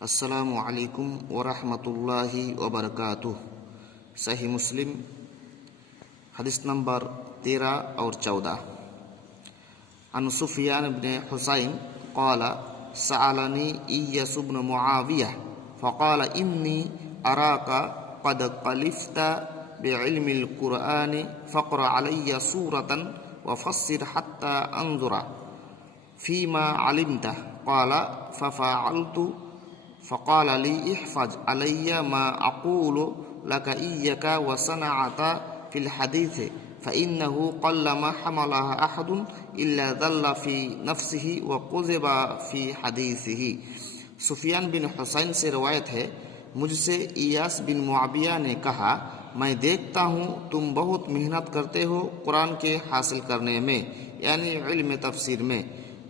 السلام علیکم ورحمۃ اللہ وبرکاتہ۔ صحیح مسلم حدیث نمبر 13 اور 14۔ عن سفیان بن حسین قال سألنی ایس بن معاویہ فقال انی اراک قد قلفت بعلم القرآن فاقرأ علی سورة وفسر حتى انظر فيما علمت قال ففعلت فقال لي احفظ علي ما أقول لك إياك وصنعت في الحديث فإنه قلما حملها أحد إلا ذل في نفسه وكذب في حديثه۔ سفیان بن حسین سے روایت ہے، مجھ سے ایاس بن معاویہ نے کہا، میں دیکھتا ہوں تم بہت محنت کرتے ہو قرآن کے حاصل کرنے میں، یعنی علم تفسیر میں،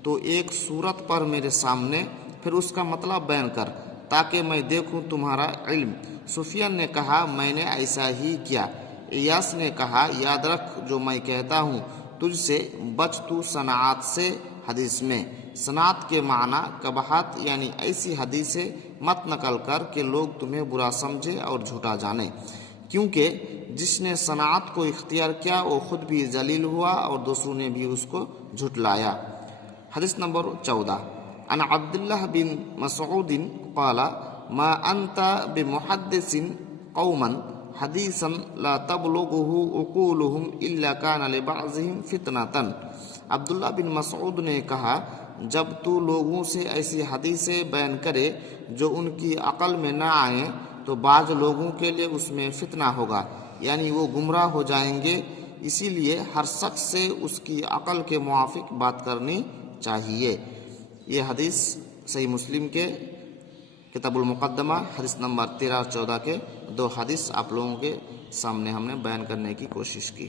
تو ایک صورت پر میرے سامنے پھر اس کا مطلب بیان کر تاکہ میں دیکھوں تمہارا علم۔ سفیان نے کہا، میں نے ایسا ہی کیا۔ ایاس نے کہا، یاد رکھ جو میں کہتا ہوں تجھ سے، بچ تو صنعت سے حدیث میں۔ صنعت کے معنی قباحت، یعنی ایسی حدیثیں مت نقل کر کہ لوگ تمہیں برا سمجھے اور جھوٹا جانے، کیونکہ جس نے صنعت کو اختیار کیا وہ خود بھی ذلیل ہوا اور دوسروں نے بھی اس کو جھٹلایا۔ حدیث نمبر 14۔ عن عبد الله بن مسعود قال ما أنت بمحدث قوما حديثا لا تبلغه عقولهم إلا كان لبعضهم فتنة۔ عبداللہ بن مسعود نے کہا، جب تو لوگوں سے ایسی حدیثیں بیان کرے جو ان کی عقل میں نہ آئیں تو بعض لوگوں کے لیے اس میں فتنہ ہوگا، یعنی وہ گمراہ ہو جائیں گے، اسی لیے ہر شخص سے اس کی عقل کے موافق بات کرنی چاہیے۔ یہ حدیث صحیح مسلم کے کتاب المقدمہ حدیث نمبر 13 اور 14 کے دو حدیث آپ لوگوں کے سامنے ہم نے بیان کرنے کی کوشش کی۔